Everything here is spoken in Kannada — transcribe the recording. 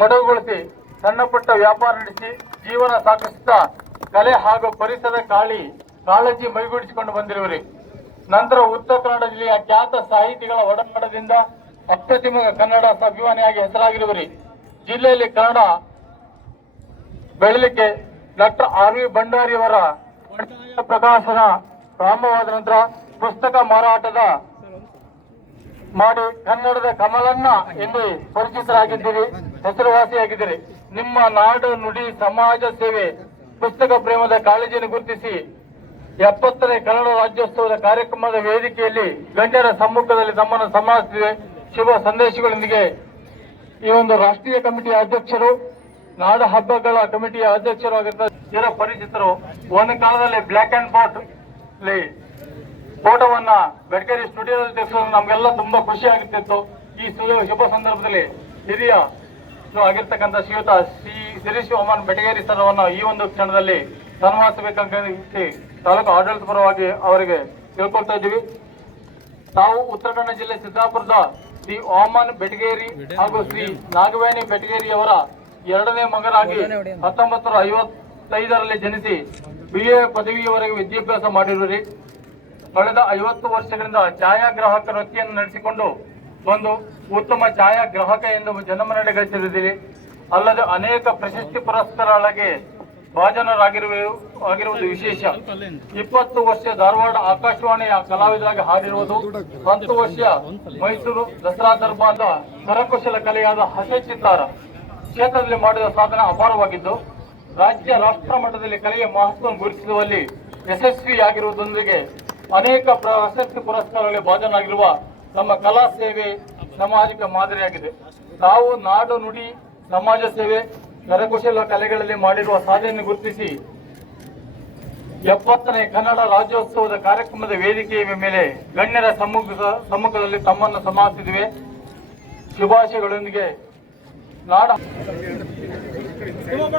ಮೊಟಕುಗೊಳಿಸಿ ಸಣ್ಣಪುಟ್ಟ ವ್ಯಾಪಾರ ನಡೆಸಿ ಜೀವನ ಸಾಗಿಸುತ್ತಾ ಕಲೆ ಹಾಗೂ ಪರಿಸರ ಕಾಳಜಿ ಮೈಗೂಡಿಸಿಕೊಂಡು ಬಂದಿರುವರಿ. ನಂತರ ಉತ್ತರ ಕನ್ನಡ ಜಿಲ್ಲೆಯ ಖ್ಯಾತ ಸಾಹಿತಿಗಳ ಒಡನಾಟದಿಂದ ಅಪ್ರತಿಮ ಕನ್ನಡ ಅಭಿಮಾನಿಯಾಗಿ ಹೆಸರಾಗಿರುವರಿ. ಜಿಲ್ಲೆಯಲ್ಲಿ ಕನ್ನಡ ಬೆಳಲಿಕ್ಕೆ ಡಾಕ್ಟರ್ R.V. ಭಂಡಾರಿಯವರ ಬಂಡಾಯ ಪ್ರಕಾಶನ ಪ್ರಾರಂಭವಾದ ನಂತರ ಪುಸ್ತಕ ಮಾರಾಟದ ಮಾಡಿ ಕನ್ನಡದ ಕಮಲನ್ನ ಎಂದು ಪರಿಚಿತರಾಗಿದ್ದೀರಿ, ಹೆಸರುವಾಸಿಯಾಗಿದ್ದೀರಿ. ನಿಮ್ಮ ನಾಡು ನುಡಿ ಸಮಾಜ ಸೇವೆ ಪುಸ್ತಕ ಪ್ರೇಮದ ಕಾಳಜಿಯನ್ನು ಗುರುತಿಸಿ 70ನೇ ಕನ್ನಡ ರಾಜ್ಯೋತ್ಸವದ ಕಾರ್ಯಕ್ರಮದ ವೇದಿಕೆಯಲ್ಲಿ ಗಣ್ಯರ ಸಮ್ಮುಖದಲ್ಲಿ ತಮ್ಮನ್ನು ಸನ್ಮಾನಿಸಿದೆ. ಶುಭ ಸಂದೇಶಗಳೊಂದಿಗೆ ಈ ಒಂದು ರಾಷ್ಟ್ರೀಯ ಕಮಿಟಿಯ ಅಧ್ಯಕ್ಷರು, ನಾಡ ಹಬ್ಬಗಳ ಕಮಿಟಿಯ ಅಧ್ಯಕ್ಷರು ಆಗಿರ್ತಾರೆ ಪರಿಚಿತರು. ಒಂದು ಕಾಲದಲ್ಲಿ ಬ್ಲಾಕ್ ಅಂಡ್ ವೈಟ್ ಫೋಟೋವನ್ನ ಬೆಟಗೇರಿ ಸ್ಟುಡಿಯೋದಲ್ಲಿ ತೆಗೆಸೋದು ನಮ್ಗೆಲ್ಲ ತುಂಬಾ ಖುಷಿ ಆಗುತ್ತಿತ್ತು. ಈ ಶುಭ ಸಂದರ್ಭದಲ್ಲಿ ಹಿರಿಯ ಆಗಿರ್ತಕ್ಕಂಥ ಶ್ರೀಯುತ ಶಿವಮನ್ ಬೆಟಗೇರಿ ಸರ್ವನ್ನ ಈ ಒಂದು ಕ್ಷಣದಲ್ಲಿ ಸನ್ಮಾನಿಸಬೇಕಂತ ತಾಲೂಕು ಆಡಳಿತ ಪರವಾಗಿ ಅವರಿಗೆ ತಿಳ್ಕೊಳ್ತಾ ಇದ್ದೀವಿ. ತಾವು ಉತ್ತರ ಕನ್ನಡ ಜಿಲ್ಲೆ ಸಿದ್ದಾಪುರದ ಶ್ರೀ ವಾಮನ್ ಬೆಟಗೇರಿ ಹಾಗೂ ಶ್ರೀ ನಾಗವೇಣಿ ಬೆಟಗೇರಿ ಅವರ ಎರಡನೇ ಮಗನಾಗಿ 1955ರಲ್ಲಿ ಜನಿಸಿ BA ಪದವಿಯವರೆಗೆ ವಿದ್ಯಾಭ್ಯಾಸ ಮಾಡಿರುವಿರಿ. ಕಳೆದ 50 ವರ್ಷಗಳಿಂದ ಛಾಯಾಗ್ರಾಹಕ ವೃತ್ತಿಯನ್ನು ನಡೆಸಿಕೊಂಡು ಒಂದು ಉತ್ತಮ ಛಾಯಾಗ್ರಾಹಕ ಎಂದು ಜನಮನ್ನಣೆ ಗಳಿಸಿರುತ್ತೀರಿ. ಅಲ್ಲದೆ ಅನೇಕ ಪ್ರಶಸ್ತಿ ಪುರಸ್ಕಾರಗಳಿಗೆ ಭಾಜನರಾಗಿರುವುದು ವಿಶೇಷ. 20 ವರ್ಷ ಧಾರವಾಡ ಆಕಾಶವಾಣಿಯ ಕಲಾವಿದರಾಗಿ ಹಾಡಿರುವುದು, 10 ವರ್ಷ ಮೈಸೂರು ದಸರಾ ದರ್ಬಾರದ ಕರಕುಶಲ ಕಲೆಯಾದ ಹಸೆ ಚಿತ್ತಾರ ಕ್ಷೇತ್ರದಲ್ಲಿ ಮಾಡಿದ ಸಾಧನೆ ಅಪಾರವಾಗಿದ್ದು, ರಾಜ್ಯ ರಾಷ್ಟ್ರ ಮಟ್ಟದಲ್ಲಿ ಕಲೆಯ ಮಹತ್ವವನ್ನು ಗುರುತಿಸುವಲ್ಲಿ ಯಶಸ್ವಿಯಾಗಿರುವುದರೊಂದಿಗೆ ಅನೇಕ ಪ್ರಶಸ್ತಿ ಪುರಸ್ಕಾರಗಳಿಗೆ ಭಾಜನರಾಗಿರುವ ನಮ್ಮ ಕಲಾ ಸೇವೆ ಸಾಮಾಜಿಕ ಮಾದರಿಯಾಗಿದೆ. ತಾವು ನಾಡು ನುಡಿ ಸಮಾಜ ಸೇವೆ ಕರಕುಶಲ ಕಲೆಗಳಲ್ಲಿ ಮಾಡಿರುವ ಸಾಧನೆಯನ್ನು ಗುರುತಿಸಿ 70ನೇ ಕನ್ನಡ ರಾಜ್ಯೋತ್ಸವದ ಕಾರ್ಯಕ್ರಮದ ವೇದಿಕೆಯ ಮೇಲೆ ಗಣ್ಯರ ಸಮ್ಮುಖದಲ್ಲಿ ತಮ್ಮನ್ನು ಸನ್ಮಾನಿಸಿದಿವೆ. ಶುಭಾಶಯಗಳೊಂದಿಗೆ ನಾಡ ಸ್ವಲ್ಪ